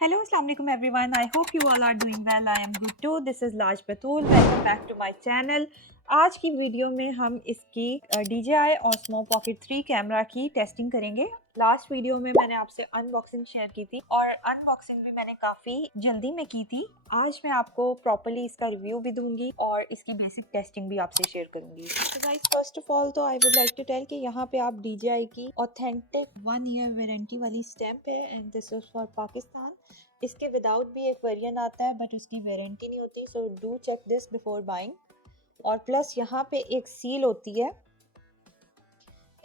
Hello, Assalamualaikum everyone. I hope you all are doing well. I am good too. This is Laj Batul. Welcome back to my channel. आज की video में हम इसकी DJI Osmo Pocket 3 camera की testing करेंगे। Last video में मैंने आपसे अनबॉक्सिंग शेयर की थी और अनबॉक्सिंग भी मैंने काफ़ी जल्दी में की थी। आज मैं आपको प्रॉपर्ली इसका रिव्यू भी दूंगी और इसकी बेसिक टेस्टिंग भी आपसे शेयर करूंगी। तो गाइस फर्स्ट ऑफ ऑल तो I would like to tell कि यहाँ पे आप DJI की ऑथेंटिक 1 ईयर वारंटी वाली स्टैम्प है and this is for Pakistan. इसके विदाउट भी एक वेरिएंट आता है बट उसकी वारंटी नहीं होती, so do check this before buying. और प्लस यहाँ पे एक सील होती है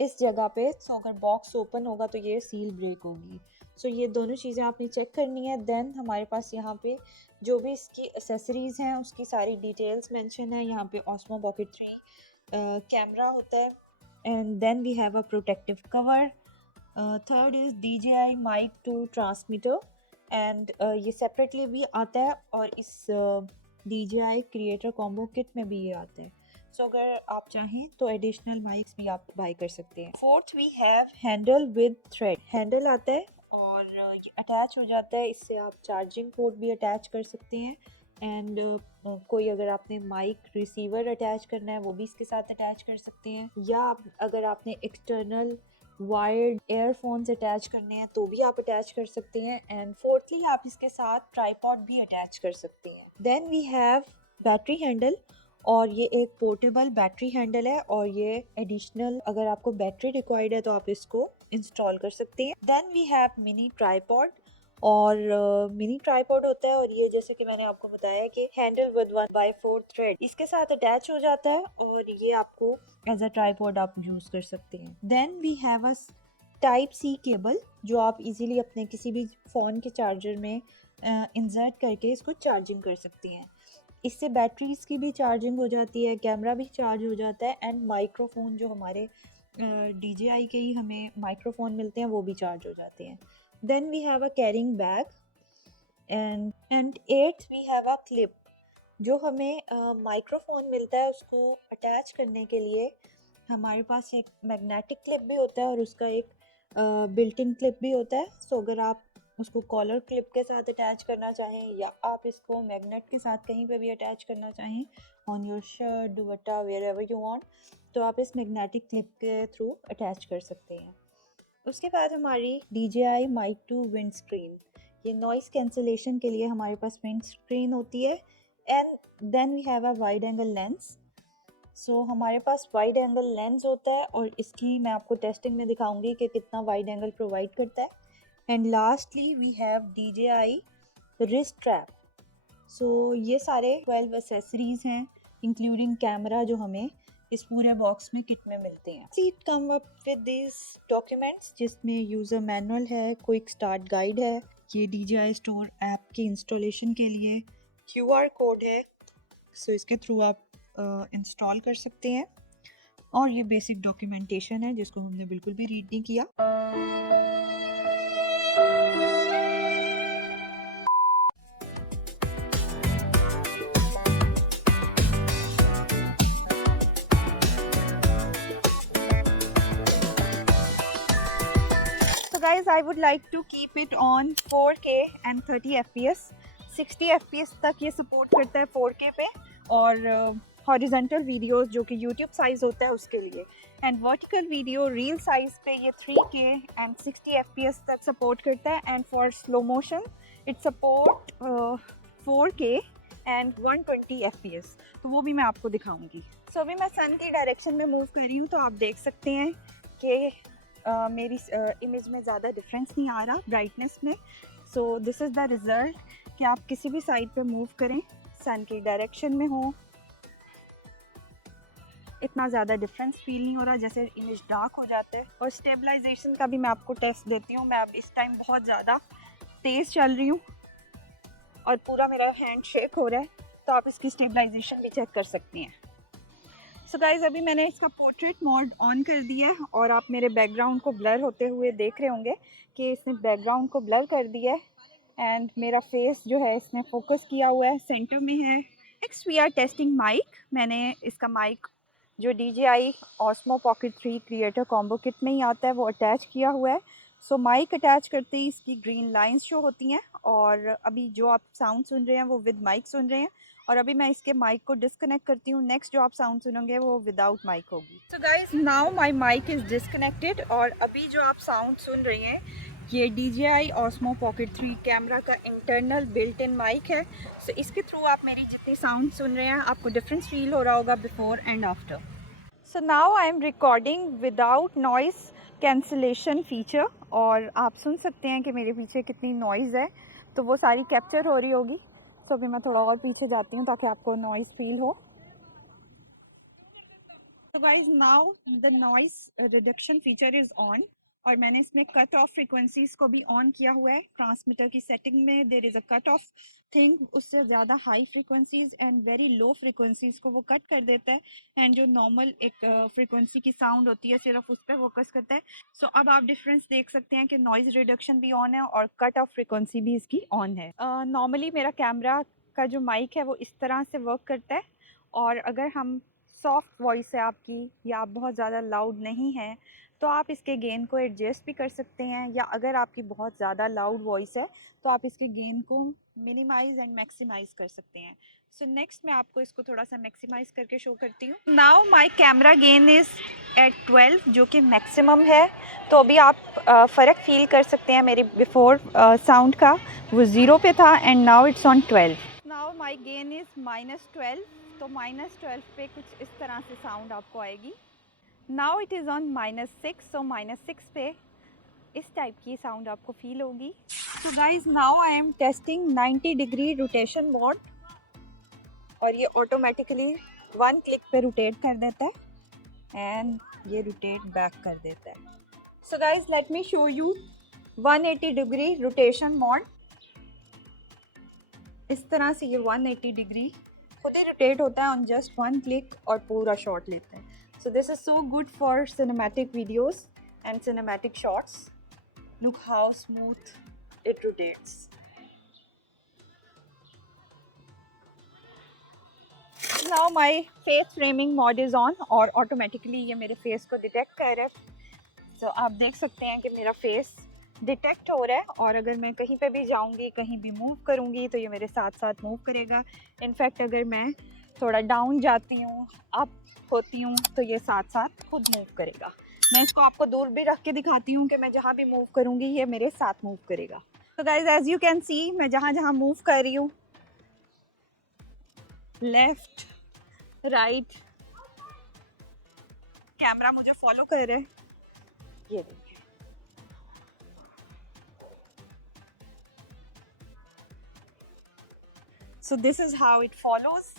इस जगह पे, सो अगर बॉक्स ओपन होगा तो ये सील ब्रेक होगी। सो ये दोनों चीज़ें आपने चेक करनी है। देन हमारे पास यहाँ पे जो भी इसकी एसेसरीज़ हैं उसकी सारी डिटेल्स मेंशन है। यहाँ पे Osmo Pocket 3 कैमरा होता है and then we have a protective cover. Third is DJI Mic 2 transmitter and ये सेपरेटली भी आता है और इस DJI क्रिएटर कॉम्बो किट में भी ये आता है। सो अगर आप चाहें तो एडिशनल माइक्स भी आप बाय कर सकते हैं। Fourth we have handle with thread. Handle आता है और ये अटैच हो जाता है, इससे आप चार्जिंग पोर्ट भी अटैच कर सकते हैं एंड कोई अगर आपने माइक रिसीवर अटैच करना है वो भी इसके साथ अटैच कर सकते हैं, या अगर आपने एक्सटर्नल वायर्ड एयरफोन्स अटैच करने हैं तो भी आप अटैच कर सकते हैं। एंड फोर्थली आप इसके साथ ट्राइपॉड भी अटैच कर सकते हैं। Then we have battery handle और ये एक पोर्टेबल बैटरी हैंडल है और ये एडिशनल अगर आपको बैटरी रिक्वायर्ड है तो आप इसको इंस्टॉल कर सकते हैं। Then we have mini tripod और मिनी ट्राइपॉड होता है और ये जैसे कि मैंने आपको बताया कि हैंडल विद 1/4 थ्रेड इसके साथ अटैच हो जाता है और ये आपको एज अ ट्राइपॉड आप यूज़ कर सकते हैं। Then we have a type C cable जो आप इजीली अपने किसी भी फ़ोन के चार्जर में इंसर्ट करके इसको चार्जिंग कर सकते हैं। इससे बैटरीज की भी चार्जिंग हो जाती है, कैमरा भी चार्ज हो जाता है एंड माइक्रोफोन जो हमारे DJI के ही हमें माइक्रोफोन मिलते हैं वो भी चार्ज हो जाते हैं। Then we have a carrying bag and eighth we have a clip. जो हमें माइक्रोफोन मिलता है उसको अटैच करने के लिए हमारे पास एक मैग्नेटिक क्लिप भी होता है और उसका एक बिल्ट इन क्लिप भी होता है। सो अगर आप उसको कॉलर क्लिप के साथ अटैच करना चाहें या आप इसको मैग्नेट के साथ कहीं पे भी अटैच करना चाहें on your shirt dupatta wherever you want, तो आप इस मैग्नेटिक क्लिप के थ्रू अटैच कर सकते हैं। उसके बाद हमारी DJI Mic 2 विंड स्क्रीन, ये नॉइस कैंसलेशन के लिए हमारे पास विंड स्क्रीन होती है। And then we have a wide angle lens. So हमारे पास वाइड एंगल लेंस होता है और इसकी मैं आपको टेस्टिंग में दिखाऊंगी कि कितना वाइड एंगल प्रोवाइड करता है। And lastly we have DJI wrist strap. So ये सारे 12 एसेसरीज हैं इंक्लूडिंग कैमरा जो हमें इस पूरे बॉक्स में किट में मिलते हैं। It come up with this documents जिसमें यूज़र मैनुअल है, क्विक स्टार्ट गाइड है, ये DJI स्टोर ऐप के इंस्टॉलेशन के लिए QR कोड है, सो इसके थ्रू आप इंस्टॉल कर सकते हैं और ये बेसिक डॉक्यूमेंटेशन है जिसको हमने बिल्कुल भी रीड नहीं किया। So guys, I would like to keep it on 4K and 30 FPS। 60 FPS तक ये सपोर्ट करता है 4K पे और हॉरिजॉन्टल वीडियोस जो कि YouTube साइज़ होता है उसके लिए, and vertical video reel size पे ये 3K एंड 60 FPS तक सपोर्ट करता है। And for slow motion it support 4K and 120 FPS, तो वो भी मैं आपको दिखाऊंगी। सो अभी मैं सन की डायरेक्शन में मूव कर रही हूँ तो आप देख सकते हैं कि मेरी इमेज में ज़्यादा डिफरेंस नहीं आ रहा ब्राइटनेस में। सो दिस इज़ द रिज़ल्ट कि आप किसी भी साइड पे मूव करें, सन की डायरेक्शन में हो, इतना ज़्यादा डिफरेंस फील नहीं हो रहा, जैसे इमेज डार्क हो जाता है। और स्टेबलाइजेशन का भी मैं आपको टेस्ट देती हूँ। मैं अब इस टाइम बहुत ज़्यादा तेज़ चल रही हूँ और पूरा मेरा हैंड शेक हो रहा है, तो आप इसकी स्टेबलाइजेशन भी चेक कर सकती हैं। सो गाइज अभी मैंने इसका पोर्ट्रेट मोड ऑन कर दिया है और आप मेरे बैकग्राउंड को ब्लर होते हुए देख रहे होंगे कि इसने बैकग्राउंड को ब्लर कर दिया है एंड मेरा फेस जो है इसने फोकस किया हुआ है, सेंटर में है। Next we are testing mic. मैंने इसका माइक जो DJI Osmo Pocket 3 creator combo kit में ही आता है वो अटैच किया हुआ है। सो माइक अटैच करते ही इसकी ग्रीन लाइंस शो होती हैं, और अभी जो आप साउंड सुन रहे हैं वो विद माइक सुन रहे हैं, और अभी मैं इसके माइक को डिस्कनेक्ट करती हूँ। नेक्स्ट जो आप साउंड सुनोगे वो विदाउट माइक होगी। So guys, now my mic is disconnected, और अभी जो आप साउंड सुन रही हैं ये DJI Osmo Pocket 3 कैमरा का इंटरनल बिल्ट इन माइक है। सो इसके थ्रू आप मेरी जितनी साउंड सुन रहे हैं आपको डिफरेंस फील हो रहा होगा before and after. So now I am recording without noise cancellation feature, और आप सुन सकते हैं कि मेरे पीछे कितनी नॉइज़ है, तो वो सारी कैप्चर हो रही होगी। सो अभी मैं थोड़ा और पीछे जाती हूँ ताकि आपको नॉइज़ फील हो। तो guys now the noise reduction feature is on, और मैंने इसमें कट ऑफ फ्रिक्वेंसीज को भी ऑन किया हुआ है। ट्रांसमीटर की सेटिंग में there is a cut off thing, उससे ज़्यादा high frequencies and very low frequencies को वो कट कर देता है, एंड जो नॉर्मल एक फ्रिक्वेंसी की साउंड होती है सिर्फ उस पर फोकस करता है। सो अब आप डिफरेंस देख सकते हैं कि नॉइज़ रिडक्शन भी ऑन है और कट ऑफ फ्रिक्वेंसी भी इसकी ऑन है। नॉर्मली मेरा कैमरा का जो माइक है वो इस तरह से वर्क करता है, और अगर हम सॉफ्ट वॉइस है आपकी या आप बहुत ज़्यादा लाउड नहीं हैं तो आप इसके गेन को एडजस्ट भी कर सकते हैं, या अगर आपकी बहुत ज़्यादा लाउड वॉइस है तो आप इसके गेन को मिनिमाइज एंड मैक्सिमाइज कर सकते हैं। सो नेक्स्ट मैं आपको इसको थोड़ा सा मैक्सिमाइज करके शो करती हूँ। Now my camera gain is at 12 जो कि मैक्सिमम है। तो अभी आप फ़र्क फील कर सकते हैं, मेरी बिफोर साउंड का वो 0 पे था and now it's on 12। Now my gain is -12, तो -12 पे कुछ इस तरह से साउंड आपको आएगी। नाउ इट इज़ ऑन -6, तो -6 पे इस टाइप की साउंड आपको फील होगी। तो guys now I am testing 90 degree rotation mode, और ये ऑटोमेटिकली 1 क्लिक पे रोटेट कर देता है एंड ये रोटेट बैक कर देता है। So guys let me show you 180 degree rotation mode. इस तरह से ये 180 डिग्री खुद ही रोटेट होता है ऑन जस्ट 1 क्लिक और पूरा शॉट लेते हैं। So this is so good for cinematic videos and cinematic shots. Look how smooth it rotates. Now my face framing mode is on, और ऑटोमेटिकली ये मेरे फेस को डिटेक्ट कर रहा है। सो आप देख सकते हैं कि मेरा फेस डिटेक्ट हो रहा है, और अगर मैं कहीं पे भी जाऊंगी, कहीं भी मूव करूंगी तो ये मेरे साथ साथ मूव करेगा। इनफैक्ट अगर मैं थोड़ा डाउन जाती हूँ, अप होती हूँ, तो ये साथ साथ खुद मूव करेगा। मैं इसको आपको दूर भी रख के दिखाती हूँ कि मैं जहाँ भी मूव करूँगी ये मेरे साथ मूव करेगा। तो guys as you can see मैं जहाँ जहाँ मूव कर रही हूँ, लेफ्ट राइट, कैमरा मुझे फॉलो कर रहा है। ये देखिए, so this is how it follows,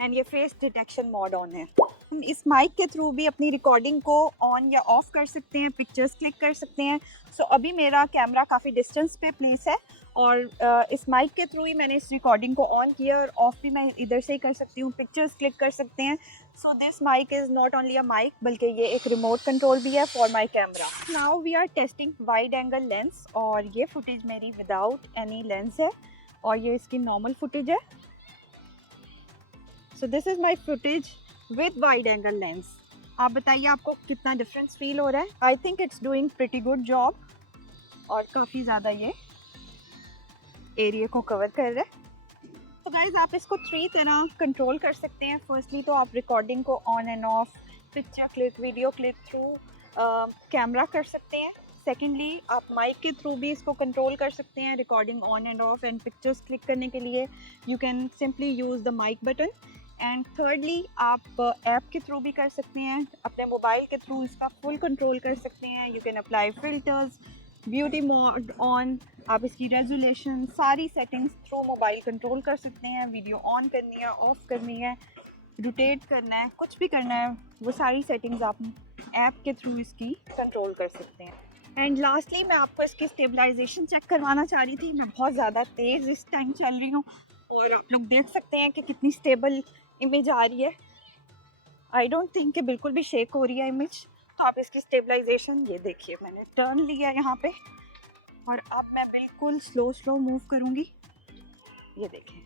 and ये फेस डिटेक्शन मोड ऑन है। हम इस माइक के थ्रू भी अपनी रिकॉर्डिंग को ऑन या ऑफ कर सकते हैं, पिक्चर्स क्लिक कर सकते हैं। सो अभी मेरा कैमरा काफ़ी डिस्टेंस पे प्लेस है, और इस माइक के थ्रू ही मैंने इस रिकॉर्डिंग को ऑन किया, और ऑफ भी मैं इधर से ही कर सकती हूँ, पिक्चर्स क्लिक कर सकते हैं। So this mic is not only a mic बल्कि ये एक रिमोट कंट्रोल भी है for my camera. Now we are testing wide angle lens, और ये फुटेज मेरी विदाउट एनी लेंस है, और ये इसकी नॉर्मल फुटेज है। सो this is my footage with wide angle lens. आप बताइए आपको कितना डिफरेंस फील हो रहा है। I think it's doing pretty good job, और काफ़ी ज़्यादा ये एरिया को कवर कर रहा है। तो गाइज आप इसको 3 तरह कंट्रोल कर सकते हैं। फर्स्टली तो आप रिकॉर्डिंग को on and of, picture click, video click through camera कर सकते हैं। सेकेंडली आप माइक के थ्रू भी इसको कंट्रोल कर सकते हैं, recording on and off and pictures click करने के लिए you can simply use the mic button. And thirdly आप ऐप के थ्रू भी कर सकते हैं, अपने मोबाइल के थ्रू इसका फुल कंट्रोल कर सकते हैं। You can apply filters, beauty mode on, आप इसकी रेजोल्यूशन सारी सेटिंग्स थ्रू मोबाइल कंट्रोल कर सकते हैं। वीडियो ऑन करनी है, ऑफ करनी है, रोटेट करना है, कुछ भी करना है, वो सारी सेटिंग्स आप ऐप के थ्रू इसकी कंट्रोल कर सकते हैं। एंड लास्टली मैं आपको इसकी स्टेबलाइजेशन चेक करवाना चाह रही थी। मैं बहुत ज़्यादा तेज़ इस टाइम चल रही हूँ, और आप लोग देख सकते हैं कि कितनी स्टेबल इमेज आ रही है। आई डोंट थिंक कि बिल्कुल भी शेक हो रही है इमेज। तो आप इसकी स्टेबलाइजेशन ये देखिए, मैंने टर्न लिया यहाँ पे, और अब मैं बिल्कुल स्लो मूव करूँगी। ये देखिए,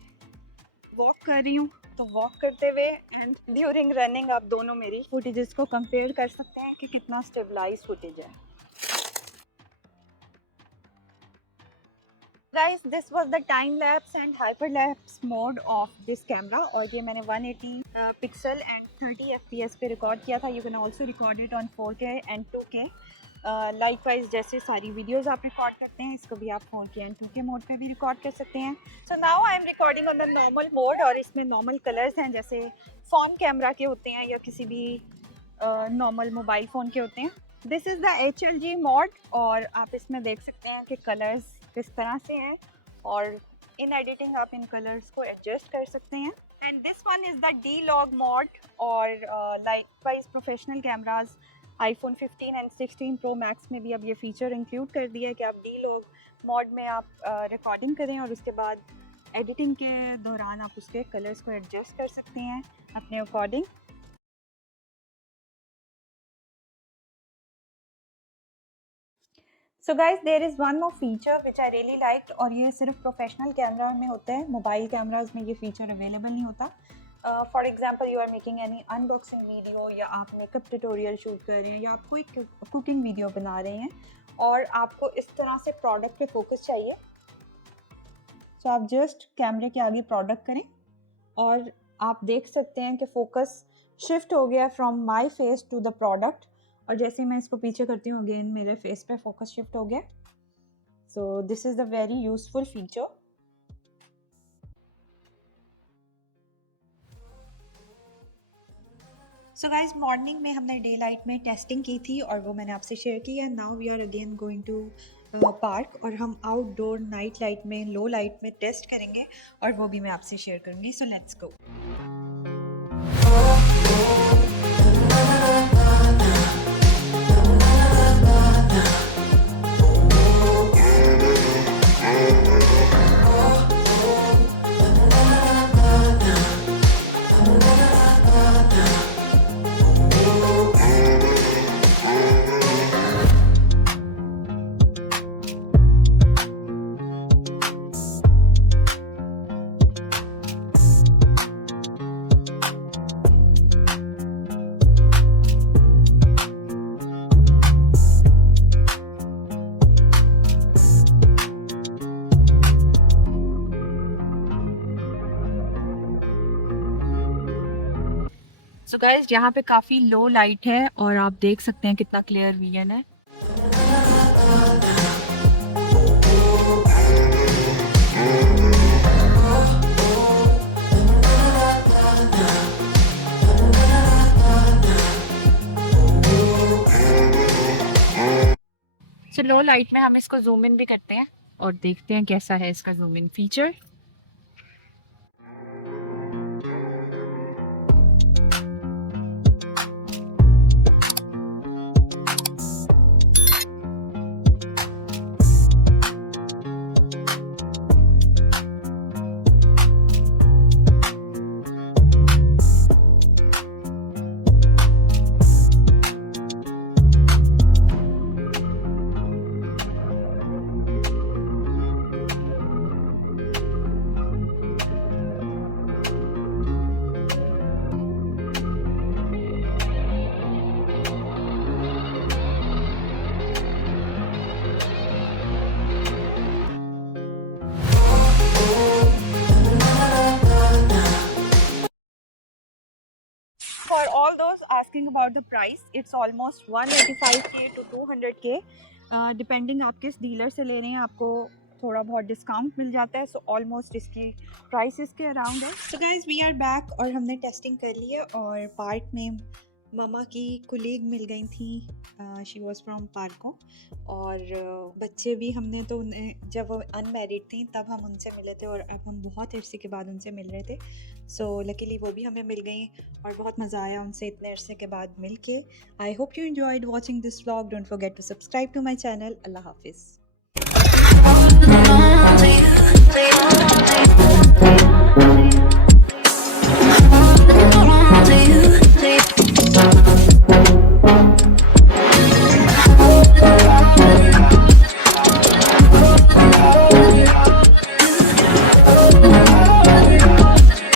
वॉक कर रही हूँ, तो वॉक करते हुए एंड ड्यूरिंग रनिंग आप दोनों मेरी फुटेजेस को कंपेयर कर सकते हैं कि कितना स्टेबलाइज फुटेज है। Guys this was the time lapse and hyper lapse mode of this camera, और ये मैंने 180 पिक्सल एंड 30 एफपीएस पे रिकॉर्ड किया था. You can also record it on 4K and 2K. Likewise जैसे सारी वीडियोस आप रिकॉर्ड करते हैं, इसको भी आप 4K एंड 2K मोड पे भी रिकॉर्ड कर सकते हैं. So now I am recording on the normal mode, और इसमें नॉर्मल कलर्स हैं जैसे फ़ोन कैमरा के होते हैं या किसी भी नॉर्मल मोबाइल फ़ोन के होते हैं. This is the HLG mode, और आप इसमें देख सकते हैं कि कलर्स किस तरह से हैं, और इन एडिटिंग आप इन कलर्स को एडजस्ट कर सकते हैं. And this one is the D-Log mode, और likewise professional cameras iPhone 15 and 16 Pro Max में भी अब ये फीचर इंक्लूड कर दिया है कि आप D-Log मोड में आप रिकॉर्डिंग करें और उसके बाद एडिटिंग के दौरान आप उसके कलर्स को एडजस्ट कर सकते हैं अपने according. So guys there is one more feature which I really liked, और ये सिर्फ प्रोफेशनल कैमरा में होता है, मोबाइल कैमराज में ये फीचर अवेलेबल नहीं होता. For example you are making any unboxing video, या आप मेकअप ट्यूटोरियल शूट कर रहे हैं, या आप कोई कुकिंग वीडियो बना रहे हैं और आपको इस तरह से प्रोडक्ट पे फोकस चाहिए. सो आप जस्ट कैमरे के आगे प्रोडक्ट करें और आप देख सकते हैं कि फोकस शिफ्ट हो गया from my face to the product, और जैसे मैं इसको पीछे करती हूँ अगेन मेरे फेस पे फोकस शिफ्ट हो गया. सो this is the very useful feature. So guys morning में हमने डे लाइट में टेस्टिंग की थी और वो मैंने आपसे शेयर की है. Now we are again going to park, और हम आउटडोर नाइट लाइट में लो लाइट में टेस्ट करेंगे और वो भी मैं आपसे शेयर करूँगी. So let's go. So guys यहाँ पे काफ़ी लो लाइट है और आप देख सकते हैं कितना क्लियर विजन है. सो लो लाइट में हम इसको जूम इन भी करते हैं और देखते हैं कैसा है इसका zoom in feature. For all those asking about the price, it's almost 185K to 200K, depending आप किस डीलर से ले रहे हैं आपको थोड़ा बहुत डिस्काउंट मिल जाता है. सो ऑलमोस्ट इसकी प्राइस इसके अराउंड है. So guys we are back और हमने टेस्टिंग कर ली है, और पार्क में ममा की कुलीग मिल गई थी. शी वॉज़ फ्रॉम पार्को, और बच्चे भी हमने तो उन्हें जब वो अनमेरिड थी तब हम उनसे मिले थे, और अब हम बहुत अरसे के बाद उनसे मिल रहे थे. सो लकीली वो भी हमें मिल गई और बहुत मज़ा आया उनसे इतने अरसे के बाद मिल के. I hope you enjoyed watching this vlog. Don't forget to subscribe to my channel. अल्लाह हाफिज़.